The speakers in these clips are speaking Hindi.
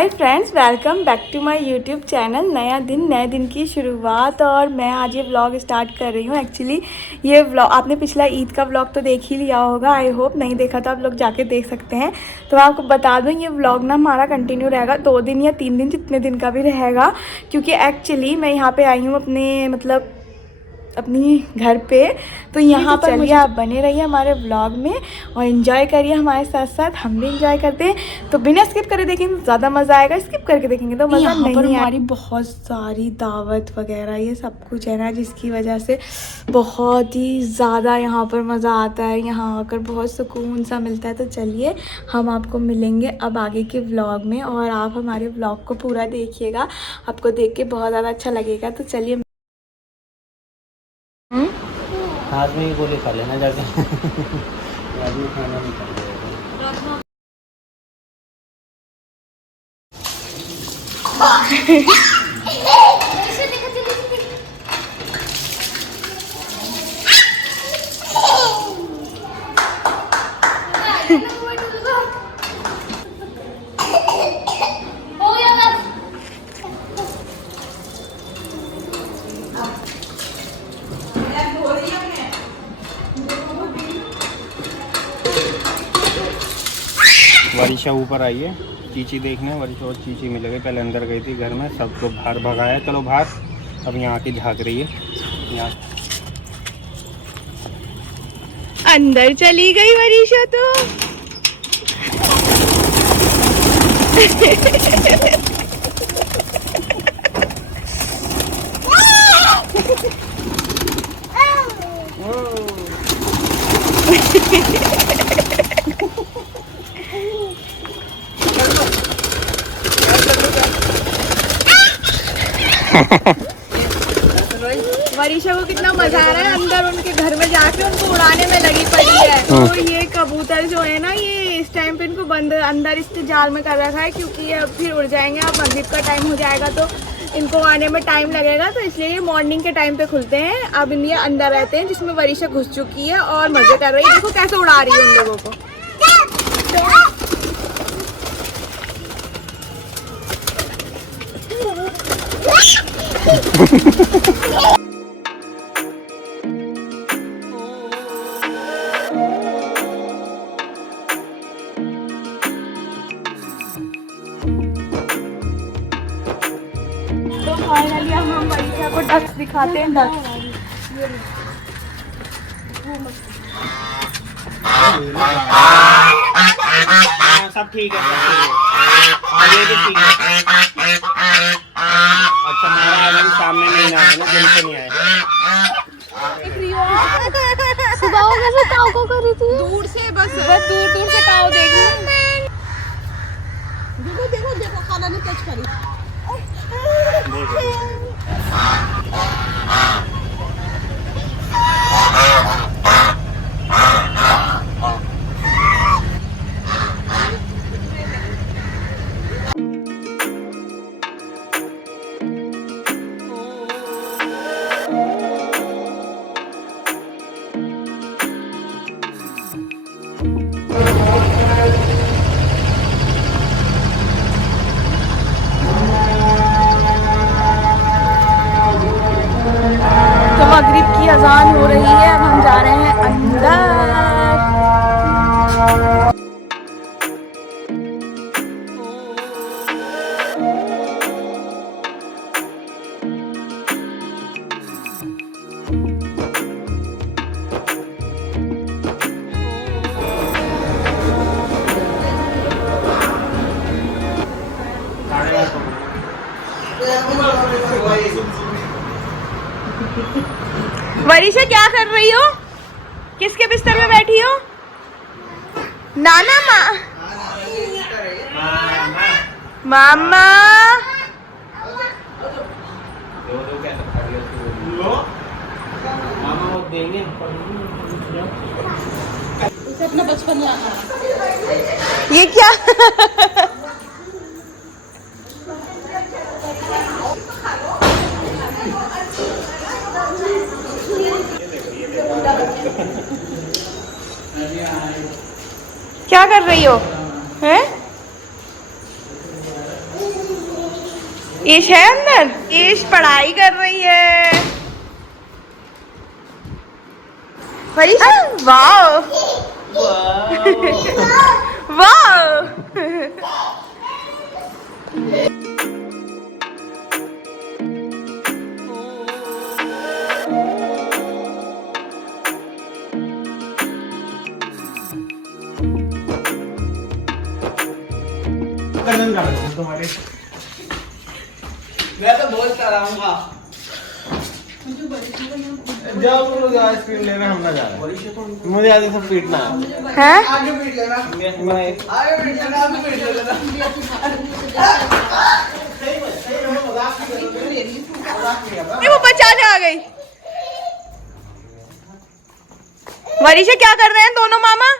Hi friends, welcome back to my YouTube channel. नए दिन की शुरुआत और मैं आज ये व्लॉग स्टार्ट कर रही हूँ। एक्चुअली ये व्लॉग आपने पिछला ईद का व्लॉग तो देख ही लिया होगा। आई होप नहीं देखा तो आप लोग जाके देख सकते हैं। तो मैं आपको बता दूँ, ये व्लॉग ना हमारा कंटिन्यू रहेगा 2 दिन या 3 दिन, जितने दिन का भी रहेगा। क्योंकि एक्चुअली मैं यहाँ पर आई हूँ अपनी घर पे। तो यहाँ पर चलिए आप बने रहिए हमारे व्लॉग में और इन्जॉय करिए हमारे साथ साथ। हम भी इन्जॉय करते हैं। तो बिना स्किप करे देखेंगे तो ज़्यादा मज़ा आएगा, स्किप करके देखेंगे तो मज़ा नहीं आएगा। हमारी बहुत सारी दावत वगैरह ये सब कुछ है ना, जिसकी वजह से बहुत ही ज़्यादा यहाँ पर मज़ा आता है। यहाँ आकर बहुत सुकून सा मिलता है। तो चलिए हम आपको मिलेंगे अब आगे के व्लॉग में और आप हमारे व्लॉग को पूरा देखिएगा। आपको देख के बहुत ज़्यादा अच्छा लगेगा। तो चलिए आज में ही गोली खा लेना जाके। आज में खाना नहीं खा वरिशा ऊपर आई है चीची देखने। वरिशा और चीची मिल गए। पहले अंदर गई थी घर में, सबको बाहर भगाया, चलो बाहर। अब यहाँ आके झाँक रही है। यहाँ अंदर चली गई वरिशा तो। वरिशा को कितना मजा आ रहा है अंदर उनके घर में जाके उनको उड़ाने में लगी पड़ी है। तो ये कबूतर जो है ना, ये इस टाइम पे इनको बंद अंदर इसके जाल में कर रखा है, क्योंकि ये अब फिर उड़ जाएंगे। अब मस्जिद का टाइम हो जाएगा तो इनको आने में टाइम लगेगा। तो इसलिए ये मॉर्निंग के टाइम पे खुलते हैं। अब ये अंदर रहते हैं, जिसमें वरिशा घुस चुकी है और मजे कर रही है। देखो कैसे उड़ा रही है उन लोगों को। तो फाइनली हम वरिशा को डक्स दिखाते हैं। डक्स सब ठीक है, सब ठीक है। ये भी ठीक है। अच्छा मेरा सामने नहीं आया ना, दिल से नहीं आया। सुबह वो कैसे काऊ को कर रही थी? दूर से बस दूर से काऊ देखी। देखो खाना नहीं टच करी। मगरिब की अजान हो रही है। अब हम जा रहे हैं अंदर। वरिशा क्या कर रही हो? किसके बिस्तर में बैठी हो? नाना मामा। अपना बचपन याद आ। ये क्या? क्या कर रही हो? हैं? ईश है अंदर? ईश पढ़ाई कर रही है। वरीशा वाओ वाओ तुम्हारे मैं तो बहुत कराऊंगा। जाओ तुम लोग आइसक्रीम लेना, हम ना जा रहे। मुझे आगे सब पीटना है। आगे पीट लेना, मैं आगे पीट लेना, आगे पीट लेना। वो बचाने आ गई। वरीशा क्या कर रहे हैं दोनों मामा?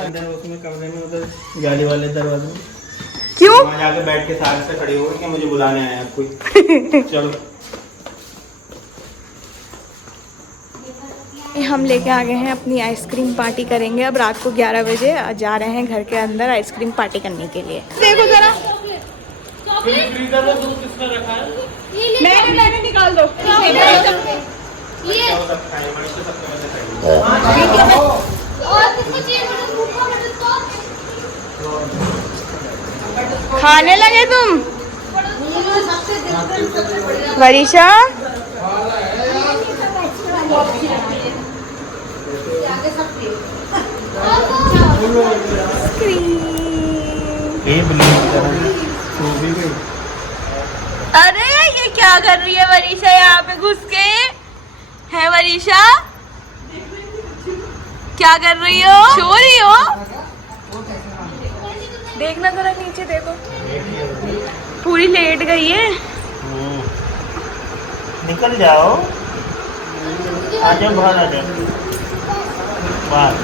अंदर उसमें कमरे में उधर जाली वाले दरवाजे में। क्यों? वहाँ जाके बैठ के सारे से खड़े हो गए कि मुझे बुलाने आए आप कोई। चलो हम लेके आ गए हैं अपनी आइसक्रीम पार्टी करेंगे अब रात को 11 बजे जा रहे हैं घर के अंदर आइसक्रीम पार्टी करने के लिए। देखो जरा फ्रीजर में दूध किसने रखा है? मैंने निकाल दो। ये और किसको चाहिए भूखा मदद को खाने लगे तुम? वरीशा अरे ये क्या कर रही है वरीशा यहाँ पे घुस के? है वरीशा क्या कर रही हो? सो रही हो? देखना जरा नीचे देखो, पूरी लेट गई है। निकल जाओ, आ जाओ बाहर, आ जाओ बाहर।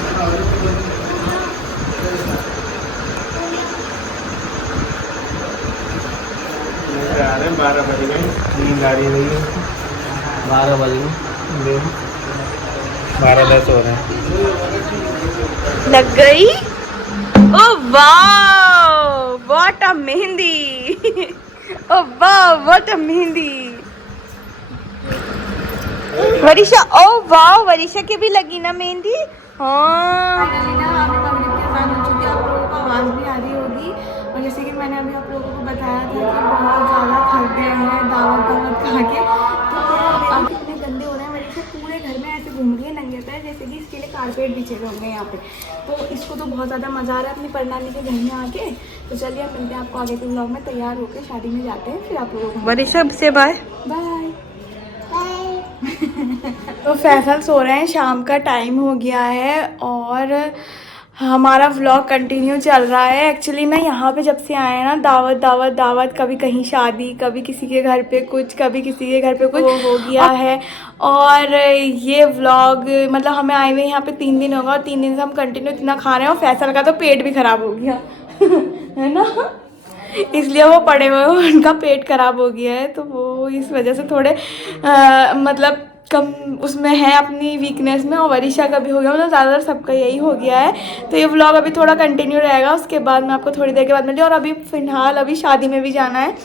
आ रहे 12 बज गए, नींद आ रही है। 12 बज गए, 12:10 हो रहे हैं। लग गई? Oh wow what a mehndi. Oh wow what a mehndi. Varisha oh wow Varisha के भी लगी ना मेहंदी। हाँ आवाज़ भी आ रही होगी और जैसे कि मैंने अभी आप लोगों को बताया था कि बहुत ज़्यादा थक गए हैं दावत खा के, तो अब इतने गंदे हो रहे हैं। वरीशा पूरे घर में ऐसे घूम रही है नंगे पैर, जैसे कि इसके लिए कारपेट बिछे हुए होंगे यहाँ पे। तो इसको तो बहुत ज़्यादा मज़ा आ रहा है अपनी परनानी के घर में आके। तो चलिए हम मिलते हैं आपको आगे के व्लॉग में, तैयार होकर शादी में जाते हैं फिर आप लोगों को। वरीशा से बाय बाय। तो फैसल सो रहे हैं, शाम का टाइम हो गया है और हमारा व्लॉग कंटिन्यू चल रहा है। एक्चुअली ना यहाँ पे जब से आए हैं ना दावत दावत दावत, कभी कहीं शादी, कभी किसी के घर पे कुछ, कभी किसी के घर पे कुछ हो गया है। और ये व्लॉग मतलब हमें आए हुए यहाँ पे 3 दिन होगा और 3 दिन से हम कंटिन्यू इतना खा रहे हैं और फैसल का तो पेट भी खराब हो गया है ना, इसलिए वो पड़े हुए हैं, उनका पेट खराब हो गया है। तो वो इस वजह से थोड़े मतलब कम उसमें है अपनी वीकनेस में। और वरीशा का भी हो गया, मतलब ज़्यादातर सबका यही हो गया है। तो ये व्लॉग अभी थोड़ा कंटिन्यू रहेगा, उसके बाद मैं आपको थोड़ी देर के बाद मिलती हूँ। और अभी फ़िलहाल अभी शादी में भी जाना है,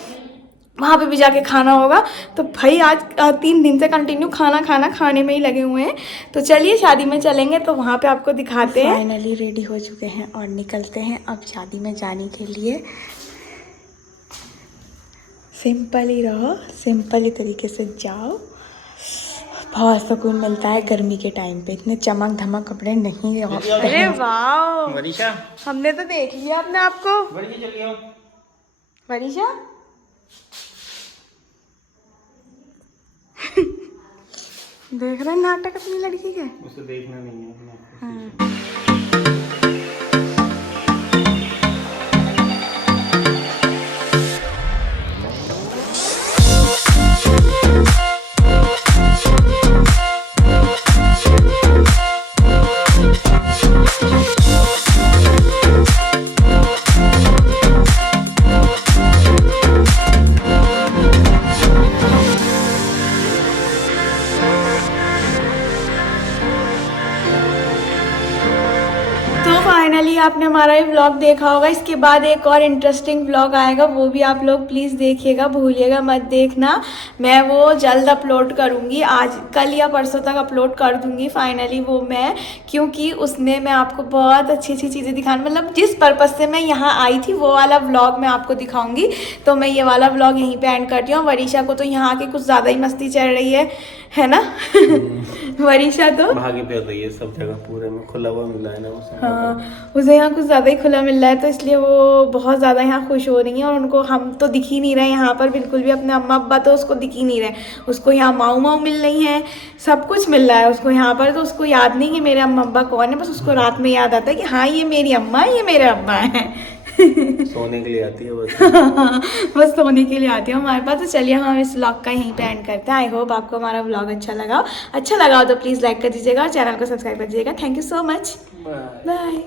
वहाँ पे भी जाके खाना होगा। तो भाई आज 3 दिन से कंटिन्यू खाने में ही लगे हुए हैं। तो चलिए शादी में चलेंगे तो वहाँ पे आपको दिखाते हैं। फाइनली रेडी हो चुके हैं और निकलते हैं अब शादी में जाने के लिए। सिंपल ही रहो, सिंपल ही तरीके से जाओ, बहुत सुकून मिलता है गर्मी के टाइम पे। इतने चमक धमक कपड़े नहीं। अरे वाह वरीशा, हमने तो देख लिया अपने आप को। वरीशा चलिए आओ। वरीशा देख रहे हैं नाटक अपनी लड़की के। उसे देखना नहीं है अपने आप को। हाँ। हमारा ये व्लॉग देखा होगा। इसके बाद एक और इंटरेस्टिंग व्लॉग आएगा, वो भी आप लोग प्लीज़ देखिएगा, भूलिएगा मत देखना। मैं वो जल्द अपलोड करूँगी, आज कल या परसों तक अपलोड कर दूँगी फाइनली वो मैं, क्योंकि उसमें मैं आपको बहुत अच्छी अच्छी चीज़ें दिखाने, मतलब जिस पर्पज़ से मैं यहाँ आई थी वो वाला व्लॉग मैं आपको दिखाऊँगी। तो मैं ये वाला व्लॉग यहीं पर एंड करती हूँ। वरीशा को तो यहाँ की कुछ ज़्यादा ही मस्ती चल रही है ना वरीशा तो भागी पे रही है सब जगह, पूरे में खुला हुआ मिला है ना उसे। हाँ, उसे यहाँ कुछ ज़्यादा ही खुला मिल रहा है, तो इसलिए वो बहुत ज़्यादा यहाँ खुश हो रही हैं। और उनको हम तो दिख ही नहीं रहे यहाँ पर बिल्कुल भी, अपने अम्मा अब्बा तो उसको दिख ही नहीं रहे। उसको यहाँ माऊ माऊ मिल रही हैं, सब कुछ मिल रहा है उसको यहाँ पर। तो उसको याद नहीं कि मेरे अम्मा अब्बा कौन है, बस उसको रात में याद आता है कि हाँ ये मेरी अम्मा है, ये मेरे अब्बा हैं। सोने के लिए आती है बस सोने के लिए आती हूँ हमारे पास। तो चलिए हम इस व्लॉग का यहीं पे एंड करते हैं। आई होप आपको हमारा व्लॉग अच्छा लगा हो तो प्लीज़ लाइक कर दीजिएगा और चैनल को सब्सक्राइब कर दीजिएगा। Thank you so much, bye.